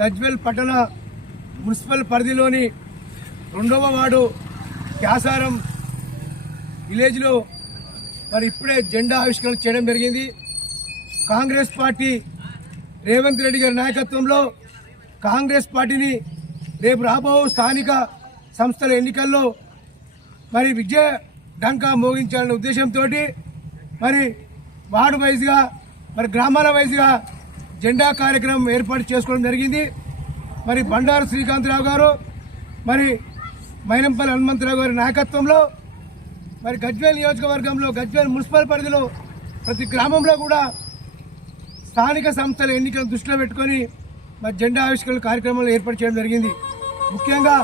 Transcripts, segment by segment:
గజ్వెల్ పట్టణ మున్సిపల్ పరిధిలోని రెండవ వార్డు క్యాసారం విలేజ్లో మరి ఇప్పుడే జెండా ఆవిష్కరణ చేయడం జరిగింది. కాంగ్రెస్ పార్టీ రేవంత్ రెడ్డి గారి నాయకత్వంలో కాంగ్రెస్ పార్టీని రేపు రాబో స్థానిక సంస్థల ఎన్నికల్లో మరి విజయ డంకా మోగించాలనే ఉద్దేశంతో మరి వార్డు వైజ్గా మరి గ్రామాల వైజ్గా జెండా కార్యక్రమం ఏర్పాటు చేసుకోవడం జరిగింది. మరి బండారు శ్రీకాంతరావు గారు మరి మైనంపల్లి హనుమంతరావు గారి నాయకత్వంలో మరి గజ్వేల్ నియోజకవర్గంలో గజ్వేల్ మున్సిపల్ పరిధిలో ప్రతి గ్రామంలో కూడా స్థానిక సంస్థల ఎన్నికలను దృష్టిలో పెట్టుకొని మరి జెండా ఆవిష్కరణ కార్యక్రమాలు ఏర్పాటు చేయడం జరిగింది. ముఖ్యంగా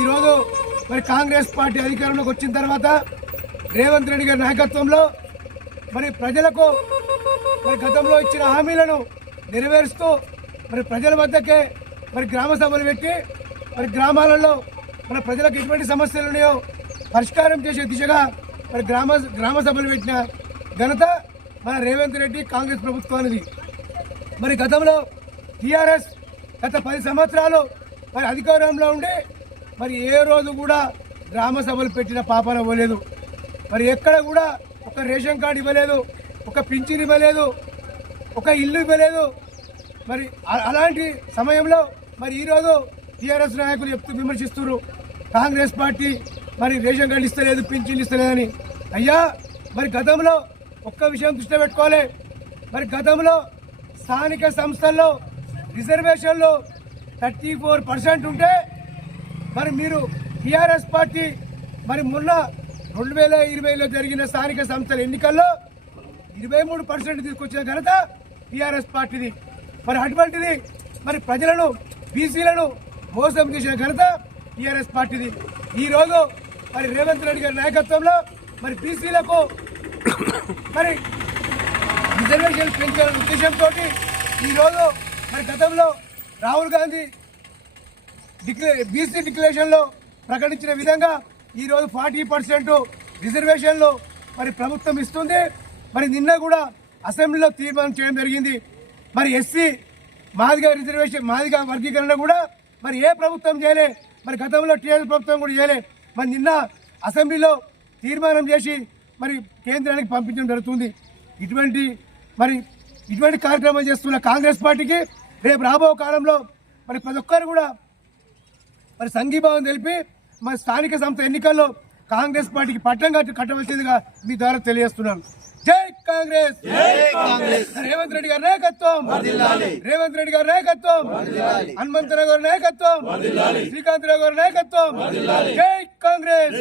ఈరోజు మరి కాంగ్రెస్ పార్టీ అధికారంలోకి వచ్చిన తర్వాత రేవంత్ రెడ్డి గారి నాయకత్వంలో మరి ప్రజలకు మరి గతంలో ఇచ్చిన హామీలను నెరవేరుస్తూ మరి ప్రజల వద్దకే మరి గ్రామ సభలు పెట్టి మరి గ్రామాలలో మన ప్రజలకు ఎటువంటి సమస్యలు ఉన్నాయో పరిష్కారం చేసే దిశగా మరి గ్రామ గ్రామ సభలు పెట్టిన ఘనత మన రేవంత్ రెడ్డి కాంగ్రెస్ ప్రభుత్వానికి మరి గతంలో టీఆర్ఎస్ గత పది సంవత్సరాలు మరి అధికారంలో ఉండి మరి ఏ రోజు కూడా గ్రామ సభలు పెట్టిన పాపన ఇవ్వలేదు మరి ఎక్కడ కూడా ఒక రేషన్ కార్డు ఇవ్వలేదు ఒక పింఛన్ ఇవ్వలేదు ఒక ఇల్లు ఇవ్వలేదు మరి అలాంటి సమయంలో మరి ఈరోజు టీఆర్ఎస్ నాయకులు చెప్తూ విమర్శిస్తున్నారు. కాంగ్రెస్ పార్టీ మరి రేషన్ కార్డు ఇస్తలేదు పింఛన్ ఇస్తలేదని. అయ్యా మరి గతంలో ఒక్క విషయం దృష్టిలో పెట్టుకోవాలి. మరి గతంలో స్థానిక సంస్థల్లో రిజర్వేషన్లు థర్టీ ఫోర్ పర్సెంట్ ఉంటే మరి మీరు టీఆర్ఎస్ పార్టీ మరి మొన్న రెండు వేల ఇరవైలో జరిగిన స్థానిక సంస్థల ఎన్నికల్లో ఇరవై మూడు పర్సెంట్ తీసుకొచ్చిన ఘనత టీఆర్ఎస్ పార్టీది. మరి అటువంటిది మరి ప్రజలను బీసీలను మోసం చేసిన ఘనత టీఆర్ఎస్ పార్టీది. ఈ రోజు మరి రేవంత్ రెడ్డి గారి నాయకత్వంలో మరి బీసీలకు మరి రిజర్వేషన్ పెంచాలనే ఉద్దేశంతో ఈరోజు మరి గతంలో రాహుల్ గాంధీ డిక్లే బీసీ డిక్లరేషన్లో ప్రకటించిన విధంగా ఈరోజు ఫార్టీ పర్సెంట్ రిజర్వేషన్లు మరి ప్రభుత్వం ఇస్తుంది. మరి నిన్న కూడా అసెంబ్లీలో తీర్మానం చేయడం జరిగింది. మరి ఎస్సీ మాదిగా రిజర్వేషన్ మాదిగా వర్గీకరణ కూడా మరి ఏ ప్రభుత్వం చేయలే మరి గతంలో టీఆర్ఎస్ ప్రభుత్వం కూడా చేయలే. మరి నిన్న అసెంబ్లీలో తీర్మానం చేసి మరి కేంద్రానికి పంపించడం జరుగుతుంది. ఇటువంటి మరి ఇటువంటి కార్యక్రమం చేస్తున్న కాంగ్రెస్ పార్టీకి రేపు రాబో కాలంలో మరి ప్రతి ఒక్కరు కూడా మరి సంఘీభావం తెలిపి మరి స్థానిక సంస్థ ఎన్నికల్లో కాంగ్రెస్ పార్టీకి పట్టం కట్టి కట్టవలసిందిగా మీ ద్వారా తెలియజేస్తున్నాను. జై కాంగ్రెస్! రేవంత్ రెడ్డి గారి నాయకత్వం! రేవంత్ రెడ్డి గారి నాయకత్వం! హనుమంతరావు గారి నాయకత్వం! శ్రీకాంతరావు గారి నాయకత్వం! జై కాంగ్రెస్!